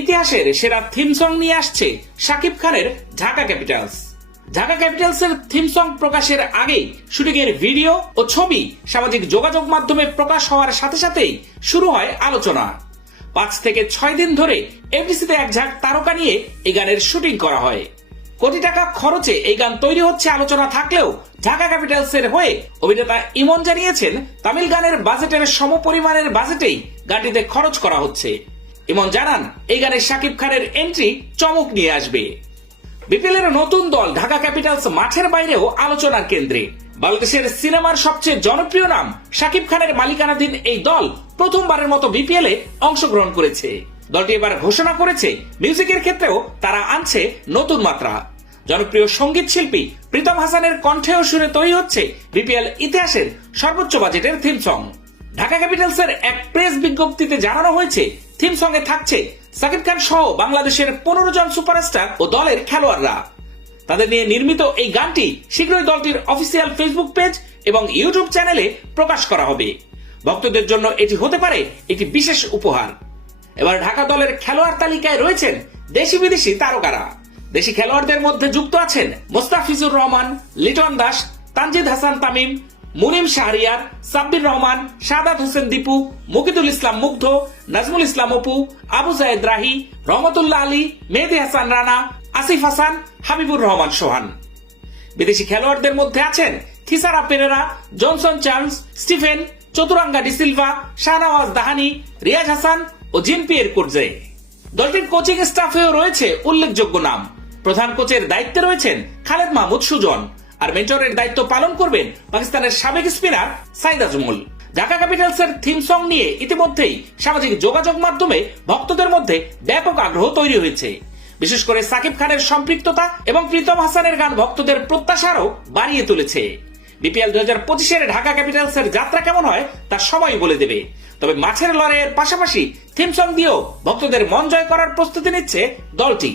ইতিহাসের সেরা theme song নিয়ে আসছে শাকিব খানের ঢাকা ক্যাপিটালস। ঢাকা ক্যাপিটালসের থিম সং প্রকাশের আগেই শুটিং এর ভিডিও ও ছবি সামাজিক যোগাযোগ মাধ্যমে প্রকাশ হওয়ার সাথে সাথেই শুরু হয় আলোচনা। পাঁচ থেকে ছয় দিন ধরে এফডিসিতে এক ঝাঁক তারকা নিয়ে এই গানের শুটিং করা হয়। কোটি টাকা খরচে এই গান তৈরি হচ্ছে আলোচনা থাকলেও ঢাকা ক্যাপিটালস এর হয়ে অভিনেতা ইমন জানিয়েছেন, তামিল গানের বাজেটের সমপরিমাণের বাজেটেই গানটিতে খরচ করা হচ্ছে। ইমন জানান, এই গানে শাকিব খানের এন্ট্রি চমক নিয়ে আসবে। বিপিএল এর নতুন দল ঢাকা ক্যাপিটালস মাঠের বাইরেও আলোচনার কেন্দ্রে। বাংলাদেশের সিনেমার সবচেয়ে জনপ্রিয় নাম শাকিব খানের মালিকানাধীন এই দল প্রথমবারের মতো বিপিএল এ অংশগ্রহণ করেছে। দলটি এবার ঘোষণা করেছে মিউজিকের ক্ষেত্রেও তারা আনছে নতুন মাত্রা। জনপ্রিয় সংগীত শিল্পী প্রীতম হাসানের কণ্ঠেও সুরে তৈরি হচ্ছে বিপিএল ইতিহাসের সর্বোচ্চ বাজেটের থিম সং ঢাকা ক্যাপিটালসের এক প্রেস বিজ্ঞপ্তিতে জানানো হয়েছে থিম সঙ্গে থাকছে সাকিব খান সহ বাংলাদেশের পনেরো জন সুপারস্টার ও দলের খেলোয়াড়রা। তাদের নিয়ে নির্মিত এই গানটি শীঘ্রই দলটির অফিসিয়াল ফেসবুক পেজ এবং ইউটিউব চ্যানেলে প্রকাশ করা হবে। ভক্তদের জন্য এটি হতে পারে একটি বিশেষ উপহার। এবার ঢাকা দলের খেলোয়াড় তালিকায় রয়েছেন দেশি বিদেশি তারকারা। দেশি খেলোয়াড়দের মধ্যে যুক্ত আছেন মোস্তাফিজুর রহমান, লিটন দাস, তানজিদ হাসান তামিম মুনিম শাহরিয়ার, সাব্বির রহমান, সাদাত হোসেন দীপু, মুকিদুল ইসলাম মুগ্ধ, নাজমুল ইসলাম অপু, আবু জায়েদ রাহি, রহমতুল্লাহ আলী, মেহেদি হাসান রানা, আসিফ হাসান, হাবিবুর রহমান সোহান। বিদেশি খেলোয়াড়দের মধ্যে আছেন Thisara Perera, Johnson Charles, Stephen, Chaturanga de Silva Shahnawaz Dahani, Riaz Hasan ও জিনপিয়ের কুর্জে দলটির কোচিং স্টাফেও রয়েছে উল্লেখযোগ্য নাম। প্রধান কোচের দায়িত্বে রয়েছেন খালেদ মাহমুদ সুজন। আর মেন্টরের দায়িত্ব পালন করবেন পাকিস্তানের সাবেক স্পিনার সাইদ আজমুল। ঢাকা ক্যাপিটালসের থিম সং নিয়ে ইতিমধ্যেই সামাজিক যোগাযোগ মাধ্যমে ভক্তদের মধ্যে ব্যাপক আগ্রহ তৈরি হয়েছে। বিশেষ করে সাকিব খানের সম্পৃক্ততা এবং প্রীতম হাসানের গান ভক্তদের প্রত্যাশারও বাড়িয়ে তুলেছে। বিপিএল দুই হাজার পঁচিশের ঢাকা ক্যাপিটালস এর যাত্রা কেমন হয় তা সময় বলে দেবে। তবে মাছের লড়াইয়ের পাশাপাশি থিম সং দিয়েও ভক্তদের মন জয় করার প্রস্তুতি নিচ্ছে দলটি।